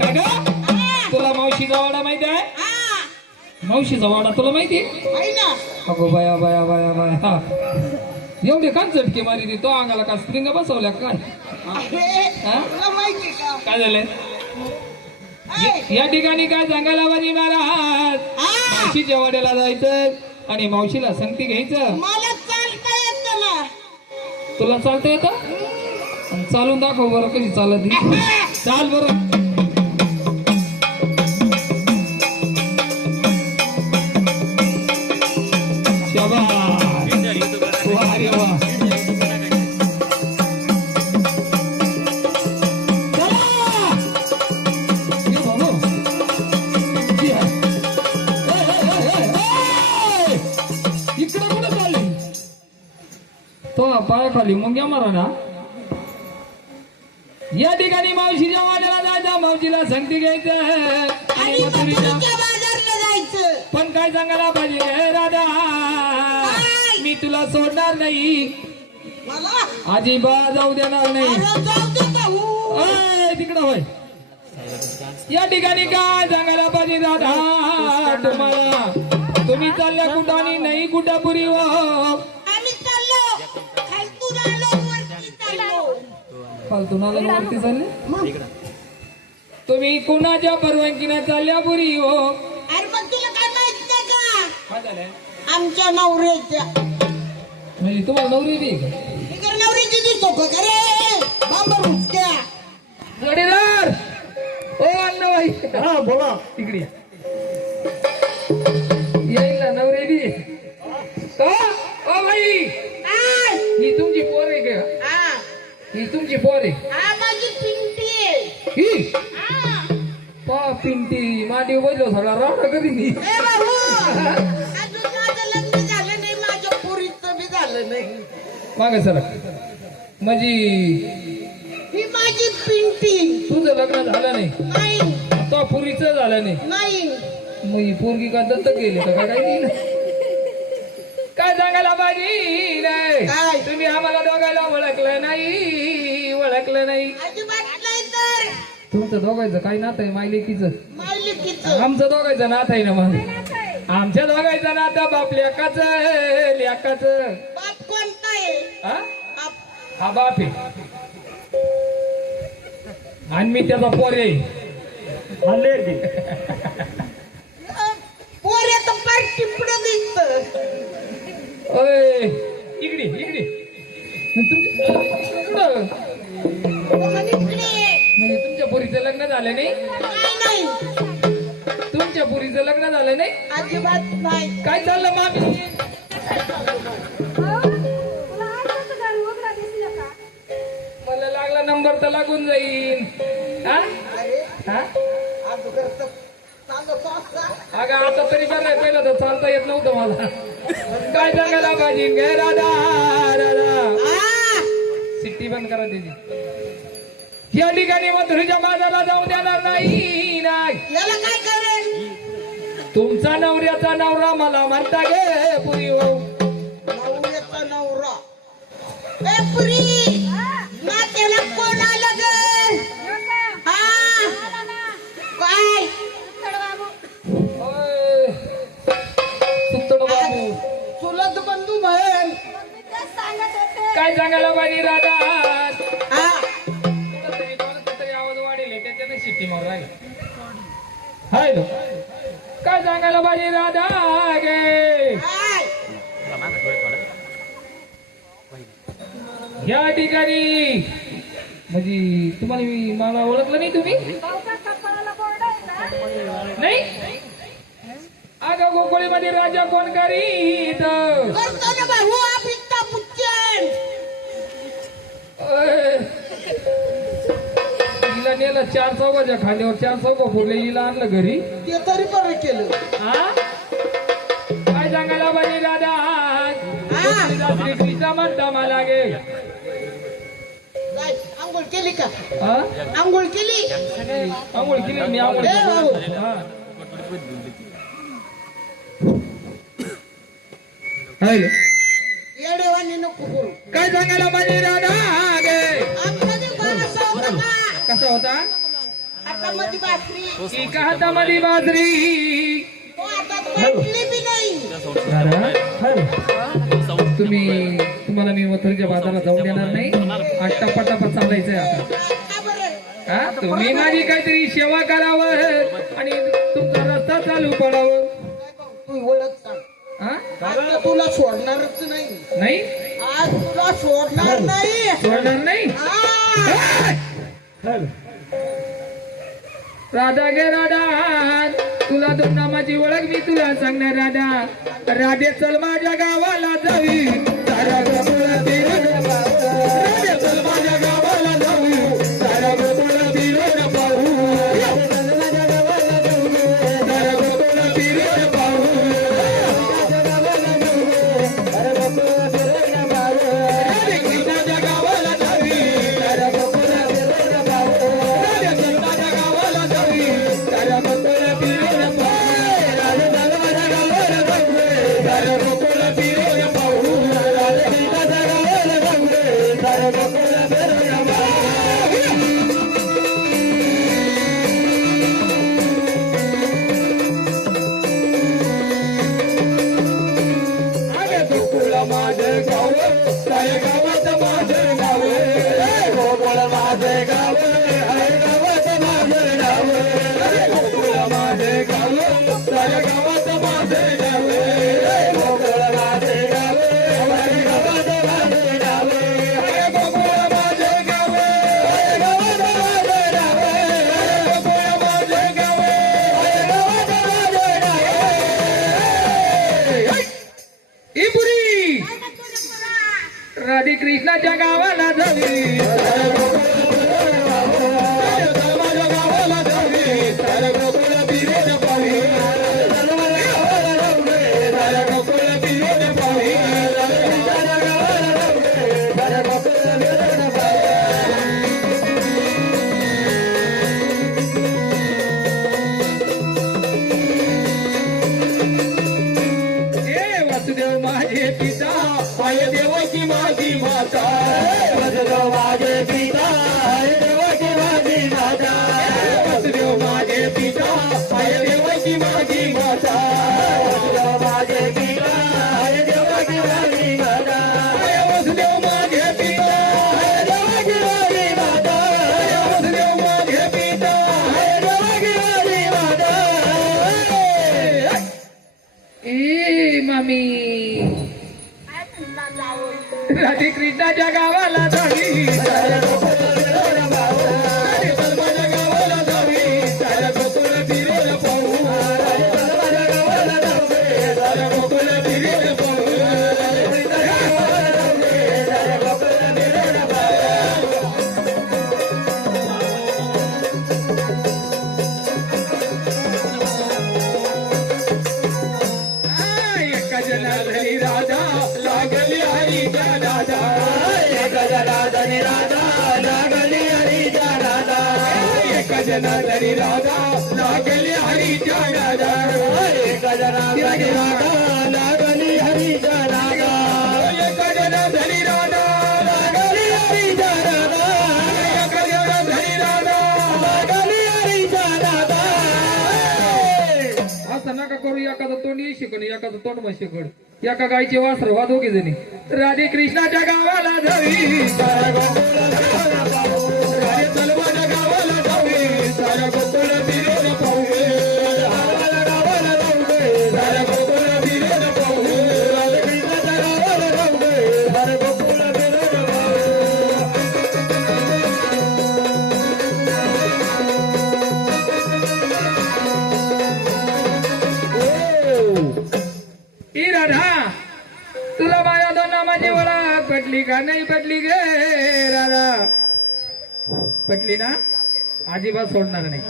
का ग तुला मावशीचा वाडा माहिती आहे मावशीचा वाडा तुला माहिती आहे ना अगो बाया बाया बाया बाया एवढे का झटके मारी ती तो अंगाला का स्प्रिंग बसवल्या काय तुला माहिती का काय झालंय या ठिकाणी काय सांगायला बाजी महाराज मावशीच्या वाड्याला जायचं आणि मावशीला संगती घ्यायचं मला चालता येत ना तुला चालता येतं चालून दाखव बरं कशी चालत चाल बरं पायाखाली मुंग्या मारा ना या ठिकाणी मावशीच्या वाड्याला जायचं मावशीला संगती घ्यायचं आणि बाजारला जायचं पण काय सांगायला पाहिजे राधा मी तुला सोडणार नाही मला अजिबात जाऊ देणार नाही तिकडं होय या ठिकाणी काय सांगायला पाहिजे राधा तुम्हाला तुम्ही चालल्या कुठं आणि नाही कुठं पुरी हो फालतून वरती चालले तुम्ही कोणाच्या परवानगीने चालल्या पुरी हो अरे मग तुला काय माहित नाही का काय झालंय आमच्या नवऱ्याच्या म्हणजे तुम्हाला नवरी बी नवऱ्याची दिसतो का रे बांबर मुसक्या जोडीदार ओ अण्णाबाई हा बोला तिकडे येईल ना नवरी बी का ओ भाई ही तुमची पोर आहे का ही तुमची पोर आहे माझी पिंटी आहे ही हा. पा पिंटी मांडी बोललो सगळा रावडा कधी मी ए बाबू अजून माझं लग्न झालं नाही माझ्या पोरीचं बी झालं नाही माग सर म्हणजे ही माझी पिंटी तुझं लग्न झालं नाही नाही तो पुरीचं झालं नाही नाही मग ही पोरगी का दत्त गेले का काय नाही काय सांगायला पाहिजे काय? नाही तुम्ही आम्हाला दोघायला ओळखलं नाही अजिबात नाही तर तुमचं दोघायचं काय नातं आहे मायलेकीचं मायलिकीचं आमचं दोघायचं नातं आहे ना मग आमच्या दोघायचं नातं बाप लेकाचं बाप कोणता आहे हा बाप हा बाप आहे आणि मी त्याचा पोर आहे आले की पोऱ्या तर पार टिपडं दिसत ओय इकडे कुठं? म्हणजे तुमच्या पोरीचं लग्न झालं नाही नाही तुमच्या पोरीचं लग्न झालं नाही अजिबात नाही काय चाललं मामी मला लागला नंबर तर लागून जाईल हा हा अगं आता तरी बरं आहे पहिलं तर चालता येत नव्हतं मला काय सांगायला पाहिजे गे राधा सिट्टी बंद करा त्याची या ठिकाणी मथुरीच्या बाजाराला जाऊ देणार नाही याला काय करेल तुमचा नवऱ्याचा नवरा मला म्हणता गे पुरी हो नवऱ्याचा नवरा ए पुरी नात्याला कोण आलं ग हा काय सुत्तड बाबू चुलत बंधू बहीण काय सांगायला पाहिजे राधा हा तरी आवाज वाढेल त्याच्याने शिट्टी मारू राहील हाय काय सांगायला पाहिजे राधा गे काय या ठिकाणी म्हणजे तुम्हाला मला ओळखलं नाही तुम्ही नाही अगं गोकुळीमध्ये राजा कोण करीत करतो ना भाऊ अभिता पुच्चन हिला नेलं 4 चौघाच्या खांद्यावर 4 चौघ फुरले हिला आणलं घरी ते तरी बरं केलं हा काय सांगायला पाहिजे दादा श्रीकृष्ण म्हणता मला गे काय आंघोळ केली का हा आंघोळ केली आंघोळ केली मी आंघोळ ए भाऊ. केली. हा हॅलो येडेवानी नको करू काय सांगायला पाहिजे दादा गे आमचा जे बारसा होता का कसा होता आता हातामध्ये बासरी एका हातामध्ये बाजरी. तो हातात वाटली बी नाही. दादा तुम्हाला मी मथुरेच्या बाजारात जाऊ देणार नाही. आज टप्पा चालायचंय आता. का बरं? हा तुम्ही माझी काहीतरी सेवा करावं आणि तुमचा रस्ता चालू पडावं. तू ओळख सांग. हा आज तर तुला सोडणारच नाही. नाही आज तुला सोडणार नाही. सोडणार नाही. आ! हॅलो राधा गे राधा तुला दोन नामाची ओळख मी तुला सांगणार. राधा राधे चल माझ्या गावाला जावी. सारा गोकुळ फिरून पाहू. राधे चल माझ्या गावाला जाऊ. सारा गोकुळ फिरून पाहू. राधे चल माझ्या गावाला जाऊ. सारा गोकुळ फिरून पाहू. राधे कृष्णाच्या गावाला जावी. सारा गोकुळ फिरून पाहू. राधे चल माझ्या गावाला जावी. सारा गोकुळ फिरून पाहू. राधे चल माझ्या गावाला जाऊ. सारा गोकुळ फिरून पाहू. राधे कृष्णाच्या गावाला जाऊ. सारा गोकुळ फिरून पाहू. अरे गोकुळ माझं गाव. साऱ्या गावात माझं नाव. गोकुळ माझं गाव. साऱ्या गावात माझं नाव. गोकुळ माझं गाव. साऱ्या गावात माझं नाव. गोकुळ माझं गाव. साऱ्या गावात माझं नाव. अरे गोकुळ माझं गाव. साऱ्या गावात माझं नाव. गोकुळ माझं गाव. साऱ्या गावात माझं नाव. ई पुरी राधे कृष्णाच्या गावाला जावी. माझ्या गावाला जावी. सारा गोकुळ फिरून पावी. सारा गोकुळ फिरून पावी. साऱ्या गावाला जाऊ. सारा गोकुळ फिरून पावी. हे वासुदेव माझे पिता. आय देवकी माझी माता. वासुदेव माझे पिता. आय देवकी माझी माता. वासुदेव माझे पिता. आय देवकी माझी माता. वासुदेव माझे पिता. आय देवकी माझी माता. आय वासुदेव माझे पिता. आय देवकी माझी माता. आय वासुदेव माझे पिता. आय देवकी माझी माता. ए मामी राधे कृष्णाच्या गावाला जावी. साऱ्या गोकुळ फिरून पाहू. राधे चल माझ्या गावाला जावी. साऱ्या गोकुळ फिरून पाहू. राधे चल माझ्या गावाला जाऊ. साऱ्या गोकुळ फिरून पाहू. राधे कृष्णाच्या गावाला जाऊ. साऱ्या गोकुळ फिरून एका जनार्दनी राधा लागली हरीच्या राधा. एका जनार्दनी राधा लागली हरीच्या राधा. एका जनार्दनी राधा लागली हरीच्या राधा. एका जनार्दनी राधा लागली हरीच्या राधा. एका जनार्दनी राधा लागली हरीच्या राधा. एका जनार्दनी राधा लागली हरीच्या राधा. असं नका करू. एखादं तोंड शिकून एखादं तोंड मग शिकड. एका गायची वासर वा दोघी जणी. राधे कृष्णाच्या गावाला जावी. सारा गोकुळ फिरून पाहू. राधे चल माझ्या गावाला जावी. सारा गोकुळ फिरून पाहू. माझ्या गावाला जाऊ. सारा गोकुळ फिरून पाहू. राधे कृष्णाच्या गावाला जाऊ. सारा गोकुळ फिरून पाहू. ई राधा तुला माझ्या दोन नामाची ओळख पटली का नाही पटली गे राधा? पटली ना? अजिबात सोडणार नाही.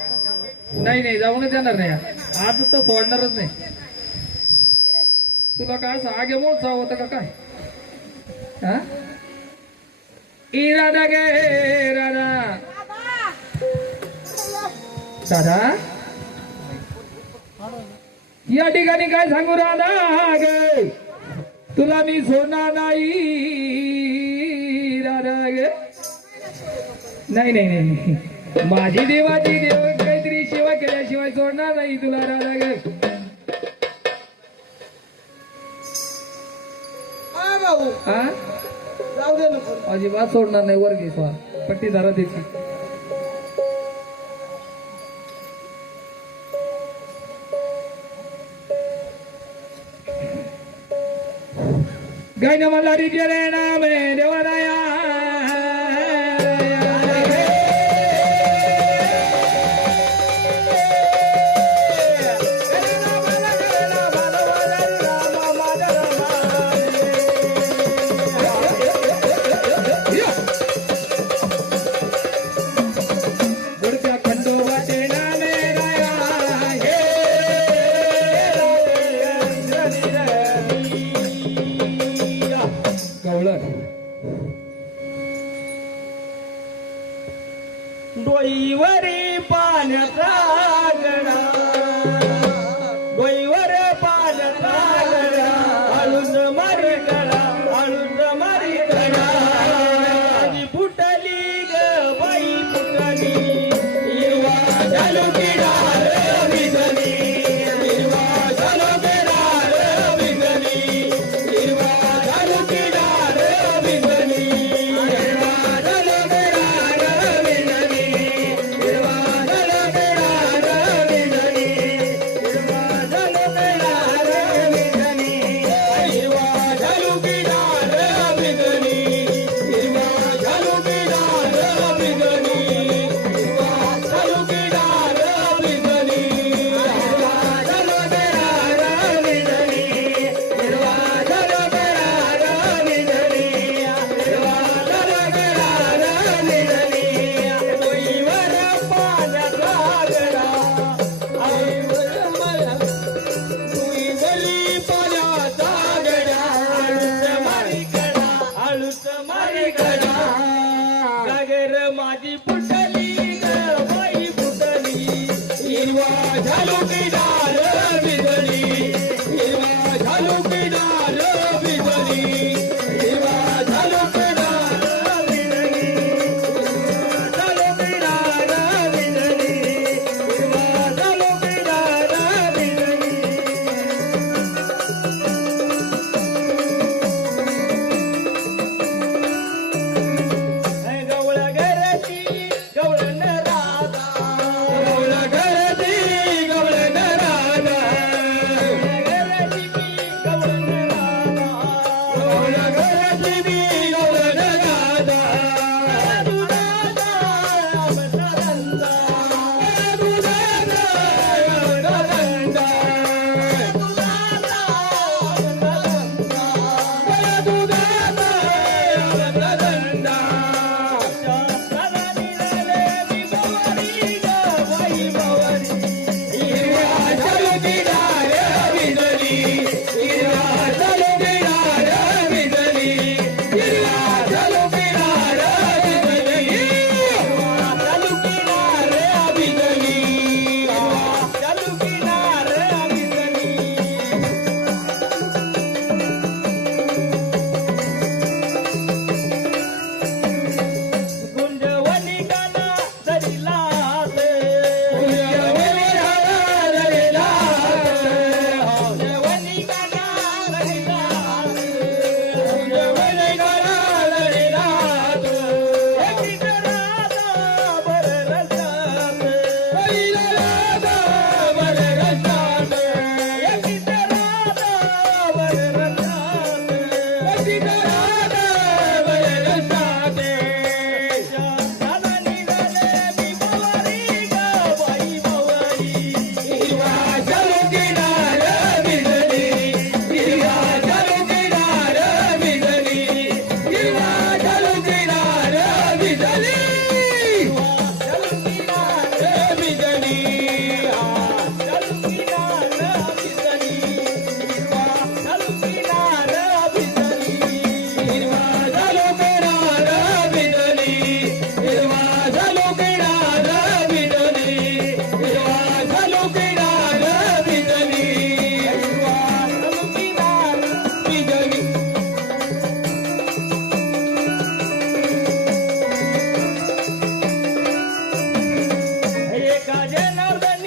नाही नाही जाऊनच येणार नाही. आज तर सोडणारच नाही. तुला काय असं आगे मोठ होतं का काय? हा ई राधा गे राधा. दादा या ठिकाणी काय सांगू राधा गे तुला मी सोडणार नाही. राधा गे नाही नाही नाही माझी देवाची देव सेवा केल्याशिवाय सोडणार नाही तुला राधा गे. हा भाऊ हा जाऊ दे नको. अजिबात सोडणार नाही. वर घे स्वा पट्टी धरा त्याची. गाय न मला रिजरे नाम देवराया गुडच्या खंडोबाचे नामे राया हे गवळण डोईवरी पाण्याचा गडा, डोईवर पाण्याचा गडा, आळूज मारी गडा, आळूज मारी गडा. आणि फुटली ग बाई फुटली, हिरवा झालो किडार विजली, हिरवा झालो किडार विजली, हिरवा झालो किडार विजली, हिरवा झालो किडार विजली, हिरवा झालो किडार विजली, हिरवा झालो किडार विजली, हिरवा झालो किडार विजली, हिरवा झालो किडार विजली, हिरवा झालो किडार विजली, हिरवा झालो किडार विजली, हिरवा झालो किडार विजली, हिरवा झालो किडार विजली. डोईवर पाण्याचा गडा, आळूज मला डोईवरी पाण्याचा गडा, आळूज मारी गडा, आळूज मारी गडा. गागर माझी फुटली ग बाई फुटली, हिरवा झालो किडार विजली, हिरवा झालो किडार विजली, हिरवा झालो किडार विजली, हिरवा झालो किडार विजली, हिरवा झालो किडार विजली. गवळ घरची गवळण राधा, गवळ घरची गवळण राधा, घरची मी गवळण राधा, गवळ घरची मी गवळण राधा. दुधाचा आमचा धंदा, दुधाचा आमचा धंदा, दुधाचा आमचा धंदा, दुधाचा आमचा धंदा. गुंजवणी गाना जरी लात, गुंजवणी गाना जरी लात, गुंजवणी गाना जरी लात, गुंजवणी गाना जरी लात. एकीच राधा बर रस्त्यात, पहिला राधा बर रस्त्यात, एकीच राधा बर रस्त्यात, एकीच राधा बर रस्त्यात. दादा निघाले मी बवारी ग बाई बवारी, हिरवा झालो किडार विजली, हिरवा झालो किडार विजली, हिरवा झालो किडार विजली, हिरवा झालो किडार विजली, झालो किडार विजली, हिरवा झालो किडार विजली, हिरवा झालो किडार विजली, हिरवा झालो किडार विजली, हिरवा झालो किडार विजली, हिरवा झालो किडार विजली. एका जनार्दनी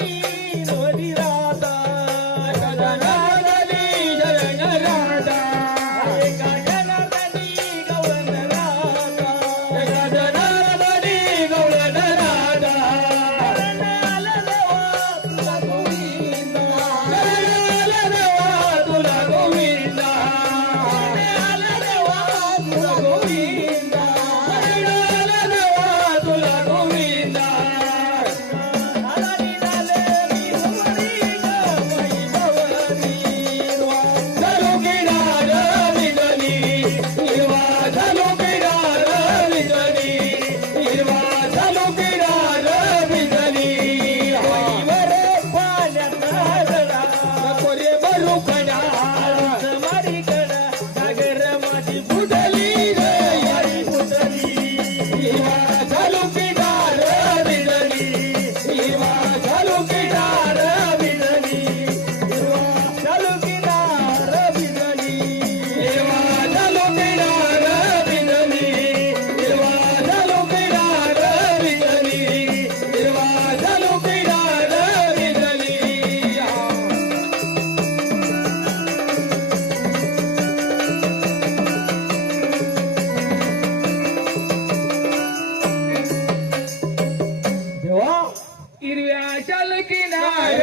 हिरव्या शाल किनार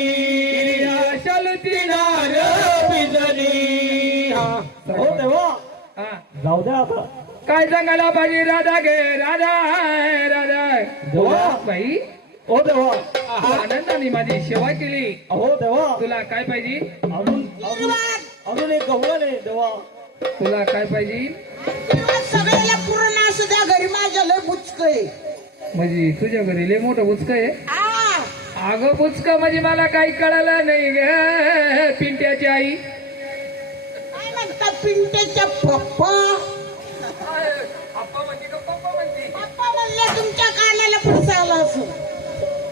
हिरव्या शाल किनार हो देवा हा जाऊ द्या आता काय सांगायला पाहिजे राधा गे राधा राधा देवा बाई हो देवा तू आनंदाने माझी सेवा केली हो देवा तुला काय पाहिजे अजून एक गवळण आहे देवा तुला काय पाहिजे सगळ्याला पूर्ण असं द्या घरी माझ्या लय बुचकय म्हणजे तुझ्या घरी लय मोठं बुचक आहे आ अगं बुचक म्हणजे मला काही कळालं नाही ग पिंट्याची आई काय म्हणता पिंट्याच्या पप्पा पप्पा म्हणले तुमच्या कानाला फसावलं असं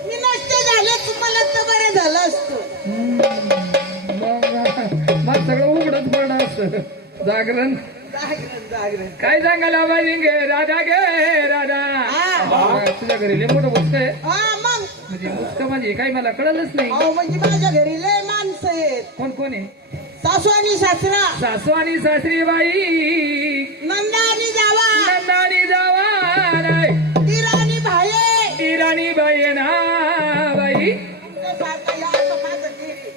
मी नसते झाले तुम्हाला तर बरं झालं असतं मग सगळं उघडच पडलं असतं जागरण काय सांगायला पाहिजे गे राधा गे राधा हा. तुझ्या घरी लय मोठं बुचक आहे हा मग म्हणजे बुचक म्हणजे काही मला कळलंच नाही अहो म्हणजे माझ्या घरी लय माणसं आहेत कोण कोण आहे सासू आणि सासरा सासू आणि सासरी बाई नंदा आणि जावा नंदानी जावा नाही दीर आणि भाये दिराणी बाई आहे ना बाई सारखं या असं माझं दीर आहे.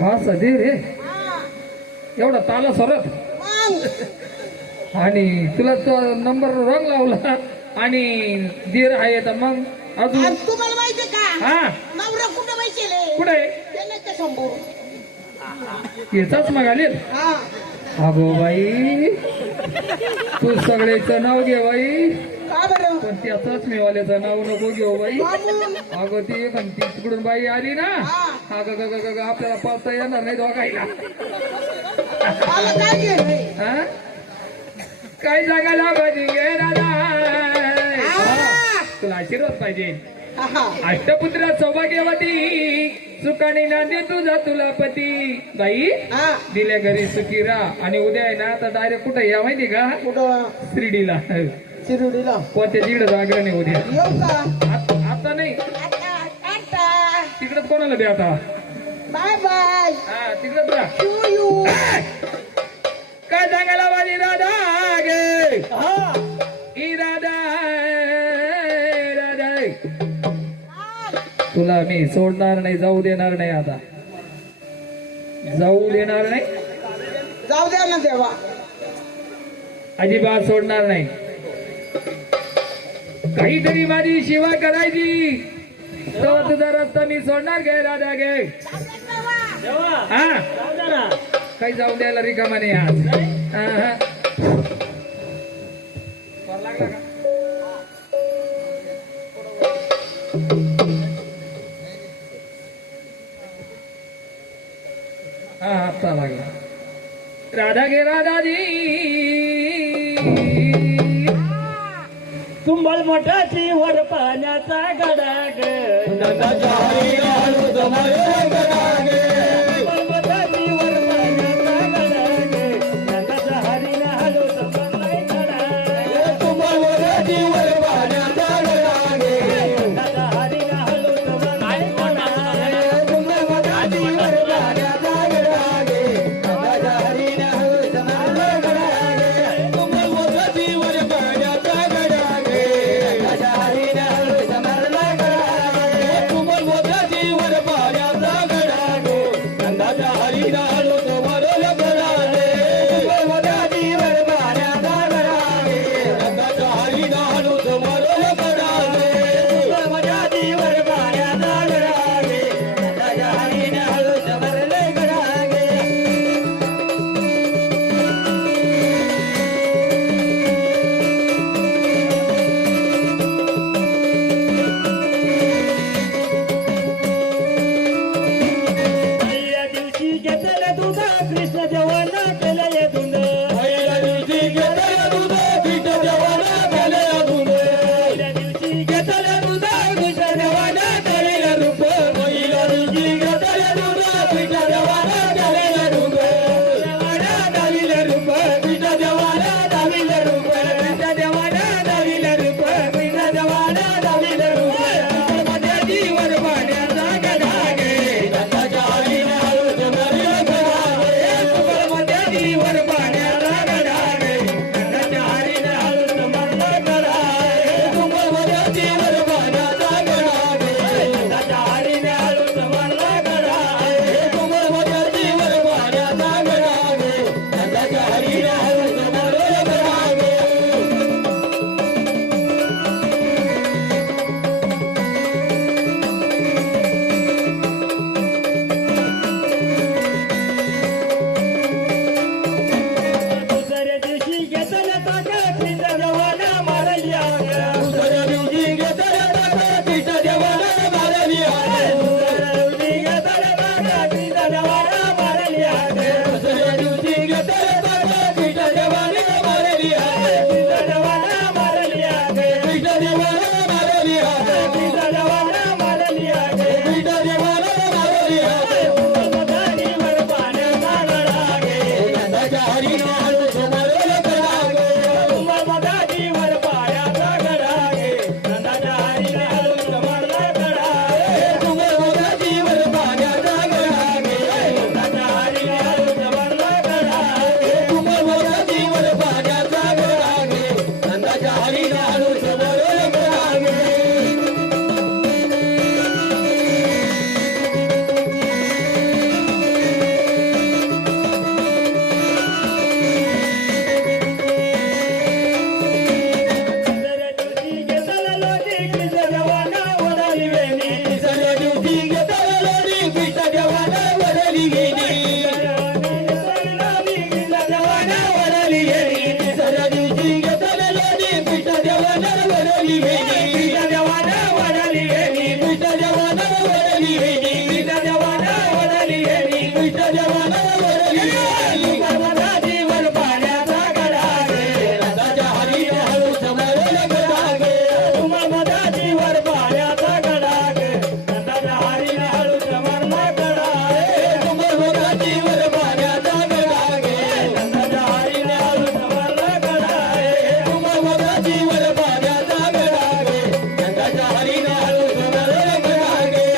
हा सदे रे हा. एवढा ताला सरत मग आणि तुला तो नंबर रंग लावला आणि दीर आहे तर मग अजून आणि तुम्हाला माहितीये का हा नवरा कुठं बैसेले कुठे त्याने ते शंभू येचाच मग आले हा अगो बाई तू सगळेचं नाव घे बाई का बरं पण त्याचाच मेवाल्याचं नाव नको घेऊ बाई बाबू अगं ती एखादी तिकडून बाई आली ना हा आपल्याला पावता येणार नाही दोघायला मला काय घेणंय हा काय सांगायला पाहिजे गे राधा तुला आशीर्वाद पाहिजे अष्टपुत्र सौभाग्यवती सुखाने नांदे तुझा तुला पती बाई दिल्या घरी सुखी राहा आणि उद्या आहे ना तर डायरेक्ट कुठे या माहिती का कुठं शिर्डीला शिरुडीला कोणत्या तिकडे जागरण आहे उद्या येऊ का आता नाही आता आता तिकडच कोणाला द्या आता बाय बाय हा तिकडच राहा यू यू काय सांगायला पाहिजे राधा गे हा ही राधा राधा तुला मी सोडणार नाही जाऊ देणार नाही आता जाऊ देणार नाही जाऊ द्या ना देवा अजिबात सोडणार नाही काहीतरी माझी सेवा करायची तेव्हा तुझा रस्ता मी सोडणार गे राधा गे देवा हा जाऊ द्या ना काही जाऊ द्यायला रिकामा नाही आज हा, हा. वर लागला का? हा आता लागला राधा गे राधाजी तुंबळ मोठाची वर पाण्याचा गडाग नंदाच्या हरी घालू जमायला गडागे. तुंबळ मोठाची वर पाण्याचा गडाग नंदाच्या हरीने हलो जमायला गडाग तुम्हाला वर पाण्याचा गडागे. नंदाच्या हरीने हलो जमायला गडाग तुम्हाला वर पाण्याचा गडागे. नंदाच्या हरीने हळू जमायला गडागे. तुम्हाला वर पाण्याचा गडागे. नंदाच्या हरीने हळू जमायला गडागे. तुम्हाला वर पाण्याचा गडागे. वडली वेणी कृष्ण देवानं वडली वेणी कृष्ण देवानं वडली वेणी कृष्ण देवानं वडली वेणी कृष्ण देवानं वडली वेणी नर्मदाजीवर पाण्याचा गडा गे नंदाच्या हरीने हळू समोर गडा गे नर्मदाजीवर पाण्याचा गडा गे नंदाच्या हरीने हळू समोर गडा गे नर्मदाजीवर पाण्याचा गडा गे नंदाच्या हरीने हळू समोर गडा गे नर्मदाजीवर पाण्याचा गडा गे नंदाच्या हरीने हळू समोर गडा गे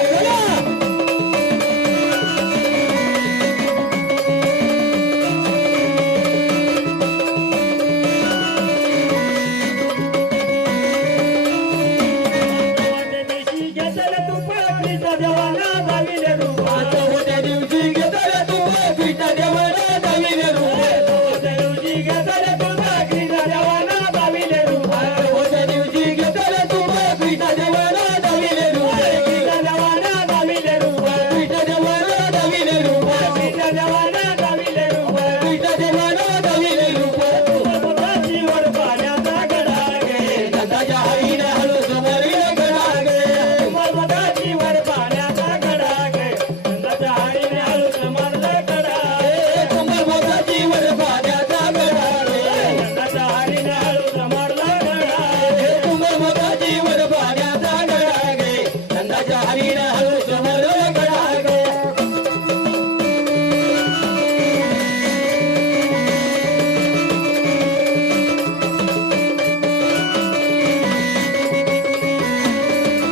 दिवशी घेतलं तू कृष्ण देवाला दाविले रूपा होत्या दिवशी घेतलं तू कृष्ण देवाला दाविले रूप दिवशी घेतलं तू कृष्ण देवाला दाविले रूपा होत्या दिवशी घेतलं तू कृष्ण देवाला दाविले रूप कृष्ण देवाला दाविले रूपा कृष्ण देवाला दाविले रूप कृष्ण देवाला दाविले रूपा कृष्ण देवाला दाविले रूप नर्मदाजीवर पाण्याचा गडा गे नंदाच्या हरीने हळू समोर गडा गे नर्मदाजीवर पाण्याचा गडा गे नंदाच्या हरीने हळू समोरला गडा गे नर्मदाजीवर पाण्याचा गडा गे नंदाच्या हरीने हळू समोरला गडा गे नर्मदाजीवर पाण्याचा गडा गे नंदाच्या हरीने हळू समोर गडा गे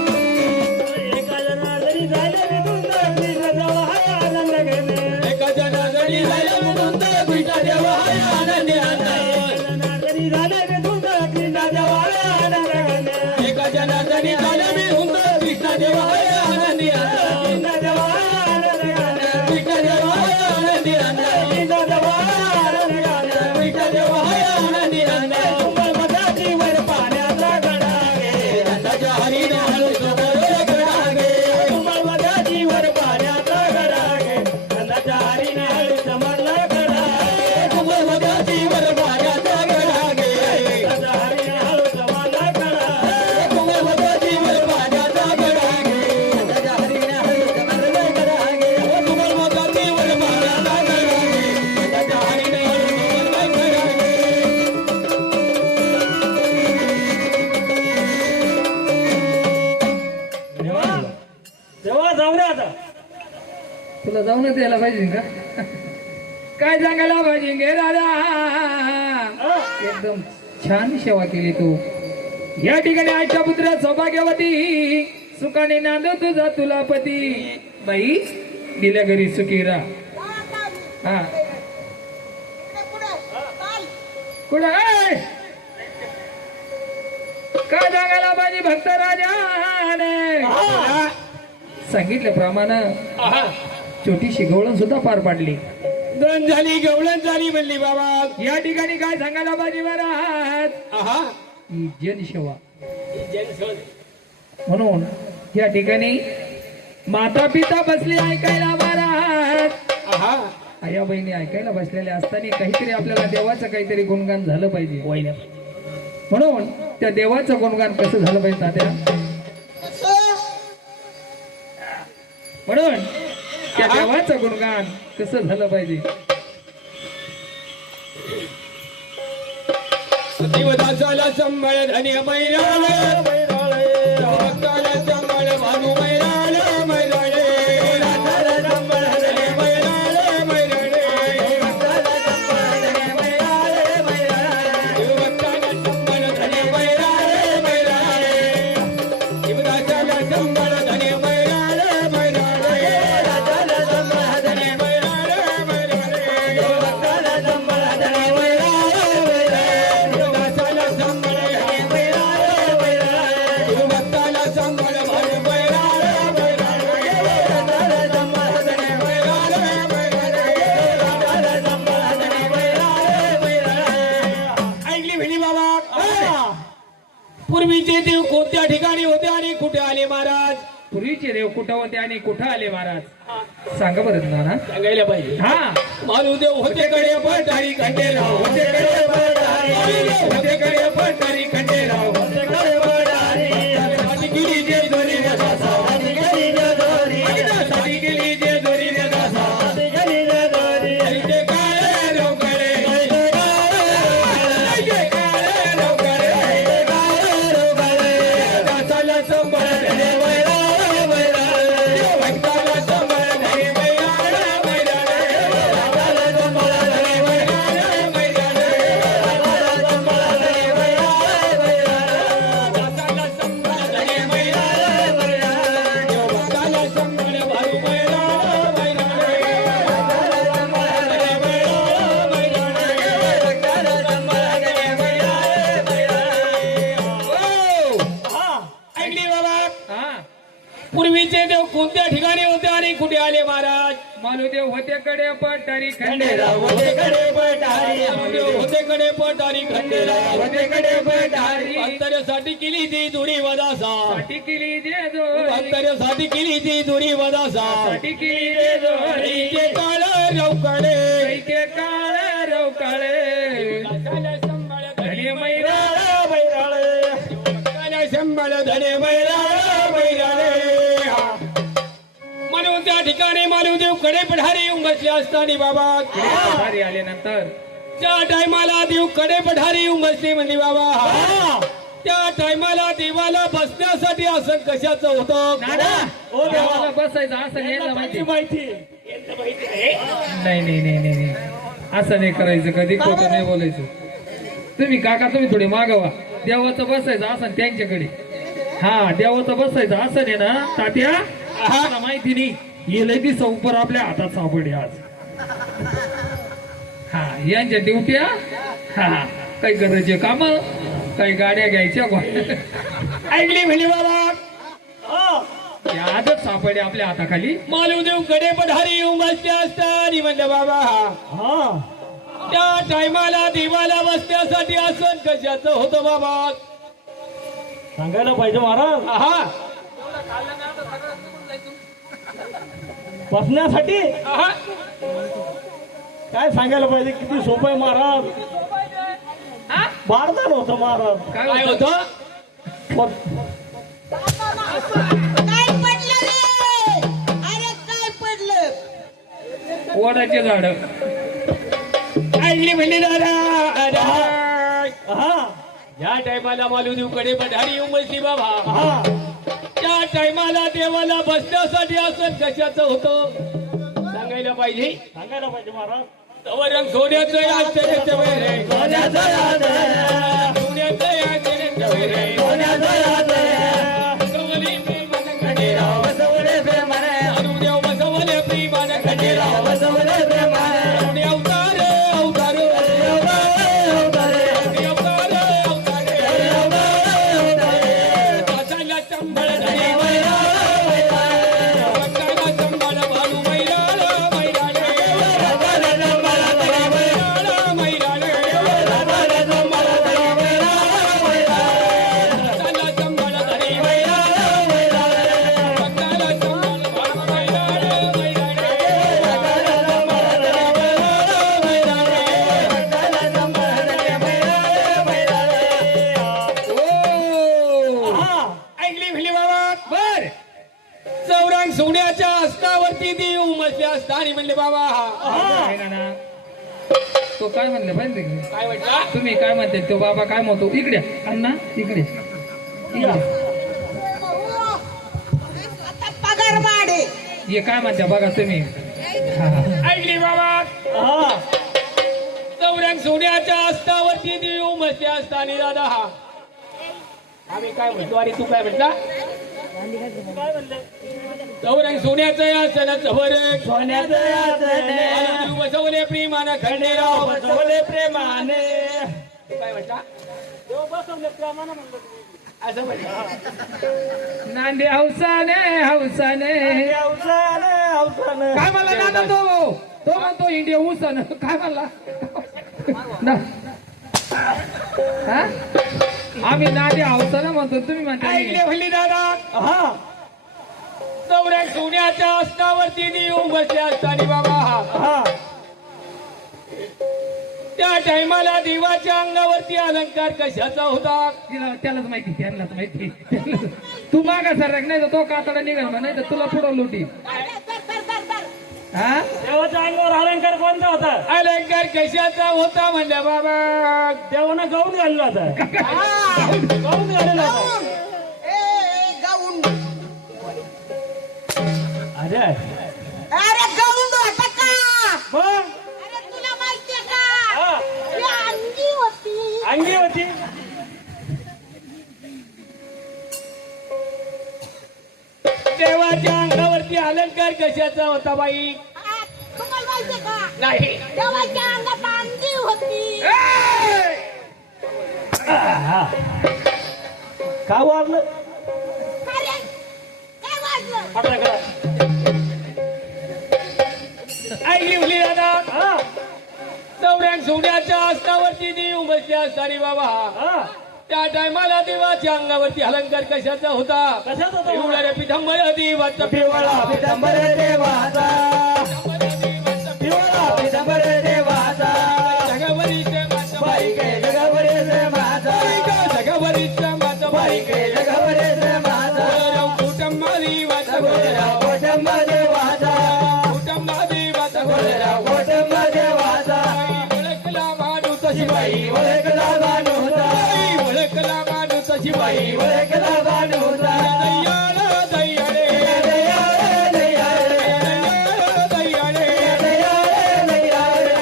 एका जनार्दनी झाले रे धुंद कृष्ण देवा हाय आनंद घेणे एका जनार्दनी झाल्या म्हणून तर कृष्ण देव हाय आनंदी आनंद जनार्दनी झाले रे धुंद कृष्ण देवा हाय आनंद घेणे एका जनार्दनी झाल्या म्हणून तर कृष्ण देव हाय आनंदी आनंद कृष्ण देवा हाय आनंद घेणे कृष्ण देव हाय आनंदी आनंद कृष्ण देवा हाय आनंद घेणे कृष्ण देव हाय आनंदी आनंद नर्मदाजीवर पाण्याचा गडा गे नंदाच्या हरीने हळू समोर गडा गे नर्मदाजीवर पाण्याचा गडा गे नंदाच्या हरीने हळू समोरला गडा गे नर्मदाजीवर पाण्याचा गडा गे नंदाच्या हरीने हळू समोरला गडा गे नर्मदाजीवर पाण्याचा गडा गे नंदाच्या हरीने हळू समोर गडा गे नर्मदाजीवर पाण्याचा गडा गे नंदाच्या हरीने हळू समोर गडा गे देवा देवा जाऊ दे आता तुला जाऊनच यायला पाहिजे का काय सांगायला पाहिजे गे दादा एकदम छान सेवा केली तू या ठिकाणी आजच्या पुत्र सौभाग्यवती सुखाने नांद तुझा तुला पती बाई दिल्या घरी सुखी राहा हा कुठं आहे? काय सांगायला पाहिजे भक्त राजाने सांगितल्याप्रमाणे छोटीशी गवळण सुद्धा पार पाडली गण झाली गवळण झाली म्हणली बाबा. या ठिकाणी काय सांगायला पाहिजे महाराज आहा ही जनसेवा जनसोद. म्हणून या ठिकाणी माता पिता बसले ऐकायला महाराज आहा आया बहिणी ऐकायला बसलेल्या असताना काहीतरी आपल्याला देवाचं काहीतरी गुणगान झालं पाहिजे म्हणून त्या देवाचं गुणगान कसं झालं पाहिजे तात्या म्हणून त्या देवाचं गुणगान कसं झालं पाहिजे दिवदासाला संबळ धनी मैराळ भक्ताला संबळ भानू मैराळ मैराळे राधाला संबळ धनी मैराळ मैराळे भक्ताला संबळ धनी मैराळ मैराळे भक्ताला संबळ धनी मैराळ मैराळे दिवदासाला संबळ धनी मैराळ मैराळे राधाला संबळ धनी मैराळ मैराळे भक्ताला संबळ धनी मैराळ मैराळे दासाला संबळ धनी मैराळ मैराळे भक्ताला संबळ भानू मैराळ मैराळे राधाला संबळ धनी मैराळ मैराळे राधाला संबळ धनी मैराळ मैराळे. ऐकली भेणी बाबा पूर्वीचे देव कोणत्या ठिकाणी होते आणि कुठे आले महाराज पूर्वीचे देव कुठं होते आणि कुठं आले महाराज सांगा बरं ना सांगायला पाहिजे. हा मालुदेव होते कडे पठारी खंडेराव होते कडे पठारी होते कडे पठारी खंडेराव होते कडे पठारी पूर्वीचे देव कोणत्या ठिकाणी होते आणि कुठे आले महाराज? मालुदेव होते कडे पठारी खंडेराव होते कडे पठारी मालुदेव होते कडे पट आणि खंडेराव होते कडे पठारी अंतर्यासाठी केली ती दुरी वदासा साठी केली जे जोडी अंतर्यासाठी केली ती दुरी वदासा साठी केली जे जोडी कैके काळ रवकाळे कैके काळ रवकाळे धने मैरा शंभर धने म्हणून त्या ठिकाणी मालुदेव कडे पठारी येऊन बसले असताना बाबा पठारी आल्यानंतर त्या टायमाला देव कडे पठारी येऊन बसले म्हणले बाबा त्या टायमाला देवाला बसण्यासाठी असं कशाचं होतं? ओ देवा देवाला बसायचं असं नाही यायला माहिती माहिती नाही नाही नाही नाही नाही. असं नाही करायचं कधी खोटं नाही बोलायचं. तुम्ही काका तुम्ही थोडे मागवा. देवाचं बसायचं असं त्यांच्याकडे. हा देवाचं बसायचं असं नाही ना तात्या आम्हाला माहिती नाही. हे लय दिवसा उपर आपल्या हातात सापडे आज. हा यांच्या ड्युट्या हा काही करायचे काम काही गाड्या घ्यायच्या ऐकली म्हणे बाबा या आजच सापडे आपल्या हाताखाली. मालुदेव कडे पठारी येऊन बसले असताना म्हणलं बाबा हा त्या टायमाला देवाला बसण्यासाठी असं कशाचं होतं बाबा? सांगायला पाहिजे महाराज हा बसण्यासाठी हा काय सांगायला पाहिजे किती सोपं आहे महाराज बारदान होतं महाराज काय होतं? काय पडलं रे? अरे काय पडलं? वडाचे झाड ऐकली म्हणली दादा हा या टायमाला मालुदेव कडे पठारी येऊन बसली बाबा हा त्या टायमाला देवाला बसण्यासाठी असं कशाचं होतं? सांगायला पाहिजे. सांगायला पाहिजे महाराज रंग सोन्याचं आश्चर्याचं वैर आहे. सोन्याचं याद सोन्याचं आश्चर्याचं वैर आहे. सोन्याचं याद बसवले प्रेमानं खंडेराव बसवले प्रेमाने मालुदेव बसवले प्रेमानं खंडेराव बसवले प्रेमाने कोणी अवतार अवतार कोणी अवतार अवतार वाचायला चंबळ धरे वाचायला चंबळ भानू मैराळ मैराळे मैराळ मैराळे वाचायला चंबळ धरे वाचायला चंबळ भानू मैराळ ऐकली म्हणली बाबा बर चौरंग सोन्याच्या अस्तावरती ती उमसली असताना म्हणले बाबा आहे ना ना. तो काय म्हणले पाहिजे की? काय म्हटला? तुम्ही काय म्हणते तो बाबा काय म्हणतो इकडे अण्णा इकडे इकडे. आता पगार वाढे. हे काय म्हणते बघा तुम्ही. हा, हा. ऐकली बाबा हा चौरंग सोन्याच्या अस्तावरती ती उमसली असताना दादा आम्ही काय म्हणतो आणि तू काय म्हटला? चौरंग सोन्याचं या सणाचं वर सोन्याचं याद तू बसवले प्रेमानं खंडेराव बसवले प्रेमाने काय म्हटला? बसवले प्रेमाने म्हणलं असं म्हटलं. नांदे हौसाने हौसाने अवसाने अवसाने काय म्हणला नाना तो म्हणतो इंडिया उसन काय म्हणला ना? हा? आम्ही नांदे हौसाने म्हणतो तुम्ही म्हणता ऐकले म्हणली दादा हा चौरंग सोन्याच्या अस्तावरती ती बसल्या असताना बाबा हा त्या टायमाला देवाच्या अंगावरती अलंकार कशाचा होता? त्यालाच माहिती त्यांनाच माहिती. तू मागा सर नाही तर तो कातडा निघाल नाही तर तुला पुढं लुटी. हा देवाच्या अंगावर अलंकार कोणता होता अलंकार कशाचा होता म्हणल्या बाबा देवानं गाऊन घालला होता गाऊन घालला होता गाऊन. अरे अरे गाऊन होता का? मग अरे तुला माहितीये का? हा, ती अंगी होती. अंगी होती देवाच्या अंगावरती अलंकार कशाचा होता बाई? हा, तुम्हाला माहितीये का? नाही. देवाच्या अंगात अंगी होती. हा. का वाजलं अरे काय वाजलं? आपला करा. ऐकली मुली दादा हा चौऱ्यान सोन्याच्या आसनावरती देव बसली असताना बाबा हा त्या टायमाला देवाच्या अंगावरती अलंकार कशाचा होता कशात होता एवढ्या पितांबर देवाचा पिवळा पितांबर देवाचा पिवळा पितांबर देवाचा जगावरीचे माझा बाई गे जगावरे माझा जगावरीचे माझा बाई गे जगावरे माझा कुटुंब देवाचा गोळराव गोटंब देवाचा कुटुंब देवाचा गोळराव गोटंब देवाचा ओळखला माणूस तशी बाई ओळखला बानूचा ओळखला माणूस तशी बाई ओळखला बानूचा दयाळ दयाळे दयाळे दयाळे दयाळे दयाळे दयाळे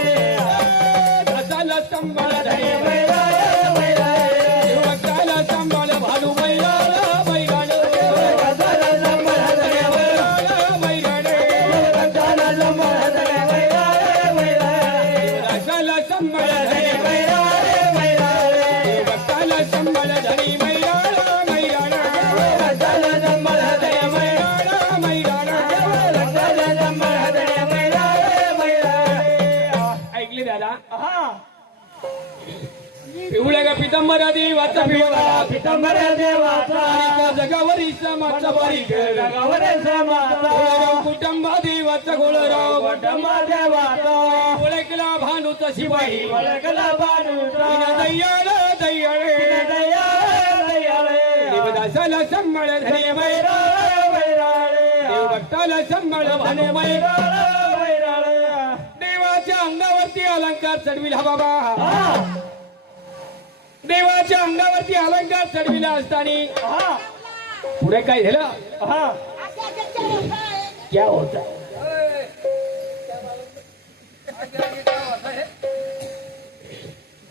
रसाला संभाळ धरे मैराळे मैराळे भक्ताला संभाळ भालू मैराळ मैराळ रसाला संभाळले मैराळ रसाला संभाळले मैराळे मैराळे रसाला संभाळ धरे मैराळे मैराळे भक्ताला संभाळ धरी मैराळ मैराळ रसाला संभाळले मैराळ मैराळ रसाला संभाळले मैराळे मैराळे ऐकली दादा हा पिवळ्या का पितांबरा देवाचा पिवळा पितांबर देवाचा जगावरी समाचा बारीक जगावरे समाचा कुटुंबा देवाचा गोळराव गोटंब देवाचा ओळखला भानूचा शिवाई ओळखला बानूचा दयाळ दयाळे दयाळे दयाळे देवदासाला संभाळ धरे मैराळे मैराळे भक्ताला संभाळ भानू मैराळे मैराळे देवाच्या अंगावरती अलंकार चढविला बाबा हा देवाच्या अंगावरती अलंकार चढविला असताना हा पुढे काय झालं हा क्या होता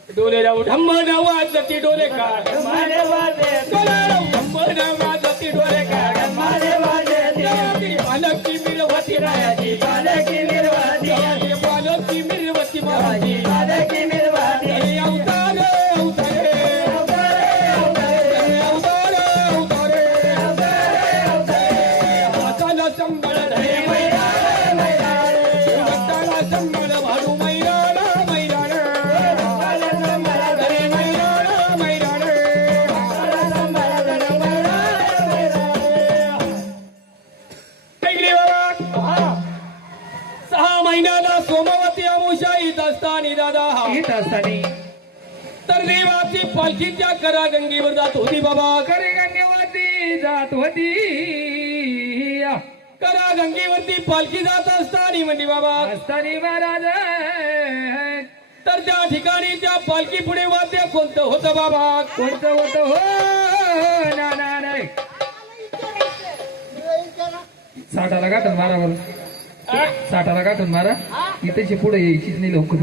डोले राव ढम्म वाजती डोले काढ माने वाजे डोले राव ढम्म वाजती डोले काढ माने वाजे देवाची पालकी मिरवती रायाची पालकी निर्वादी देवाची पालकी मिरवती महाराजी पालकी निर्वादी अरे अवतार अवतारे अरे अवतार अवतारे भक्ताला संभाळ धरे मैराळे मैराळे भक्ताला संभाळ भाडू मैराळ मैराळ धरे मैराळ मैराळ ऐकली बाबा 6 महिन्याला सोमवती अमुषा येत असताना दादा येत असताना तर देवाची पालखी त्या करा गंगेवर जात होती बाबा करे गंगेवरती जात होती करा गंगेवरती पालखी जात असताना म्हणजे बाबा असताना महाराज तर त्या ठिकाणी त्या पालखी पुढे वाद्य कोणतं होतं बाबा कोणतं होतं हो ना ना नाही साठाला गाठून मारा बरं साठाला गाठून मारा इथे पुढे यायचीच नाही लवकर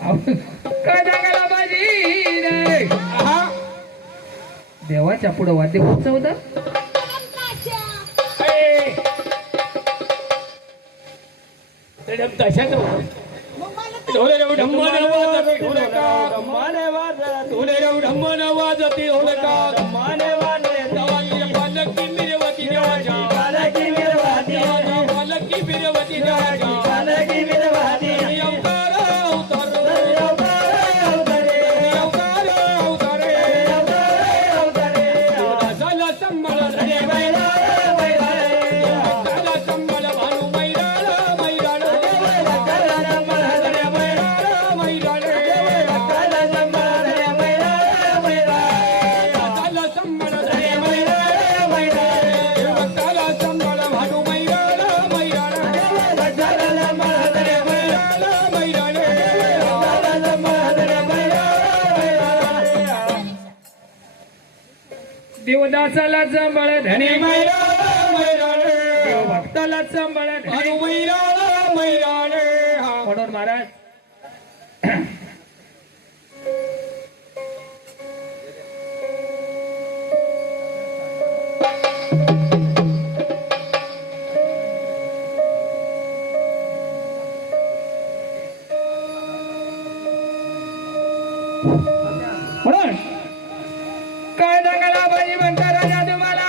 अहो, काय सांगायला पाहिजे रे? हा देवाच्या पुढे वाद्य कोणतं होतं ए. तर तशाच ढोले रव ढम्मन वाजती ढोलका माने वाजे ढोले रव ढम्मन वाजती ढोलका माने वाजे देवाची पालकी मिरवती देवाची पालकी निर्वादी देवाची पालकी मिरवती देवाची पालकी निर्वादी अवतार अवतार अवतारे अवतार अवतारे अवतारे देवदासाला संभाळ धरे मैराळे मैराळे भक्ताला संभाळ भानू मैराळ मैराळ भक्ताला संभाळले मैराळ मैराळ भक्ताला संभाळले मैराळे मैराळे भक्ताला संभाळ धरे मैराळे मैराळे भक्ताला संभाळ भानू मैराळ मैराळ भक्ताला संभाळले मैराळ मैराळ भक्ताला संभाळले मैराळे मैराळे देवदासाला सांभाळ धने मैराळ मैराळ देव भक्ताला सांभाळ धने भानू मैराळ मैराळ हा म्हणून महाराज म्हणून काय सांगायला पाहिजे म्हणता राजा तुम्हाला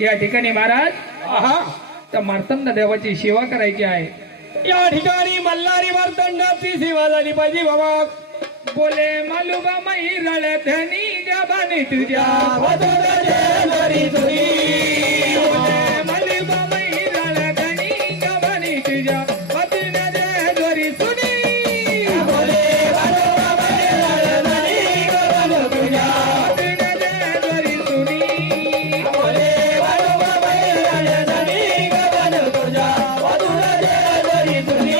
या ठिकाणी महाराज आहा त्या मार्तंड देवाची सेवा करायची आहे. या ठिकाणी मल्हारी मार्तंडाची सेवा झाली पाहिजे बाबा. बोले मालुबा माई रळधनी गबाने तुझ्या वरी तुरी बोले मालुबा माई रळधनी गबाने तुझ्या वदन दे दोरी सुनी बोले वालोबा बाई रळधनी गबाने तुझ्या वदन दे दोरी सुनी बोले वालोबा बाई रळधनी गबाने तुझ्या वदन दे दोरी तुरी.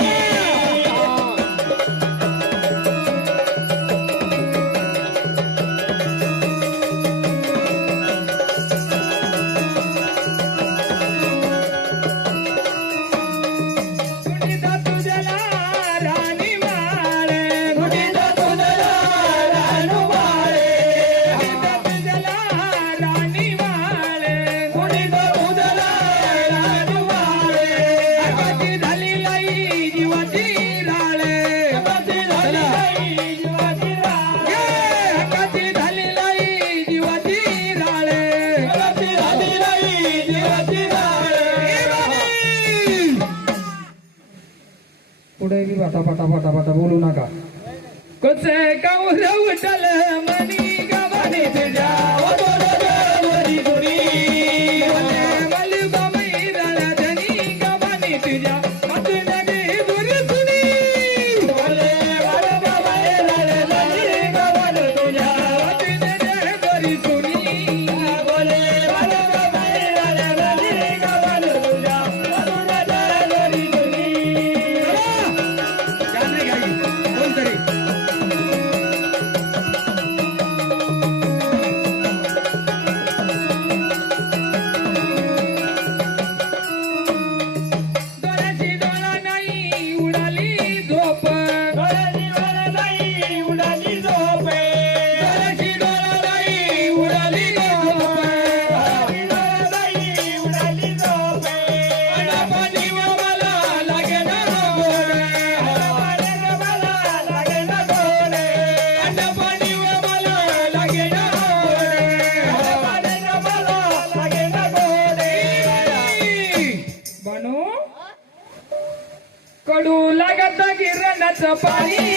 सुनीता तुझला राणी वाळे गुढीचा तुझला रानूबाळे, सुनीता तुझला राणी वाळे गुढीचा तुझला रानूबाळे. आकाशी झाली लाई जीवाची राळे जगाची झाली आई जीवाची राळ. आकाशी झाली लाई जीवाची राळे जगाची झाली आई जीवाची राळ. पुढे बी पाटा पाटा पाटा पाटा बोलू नका कसे गाव उठल मनी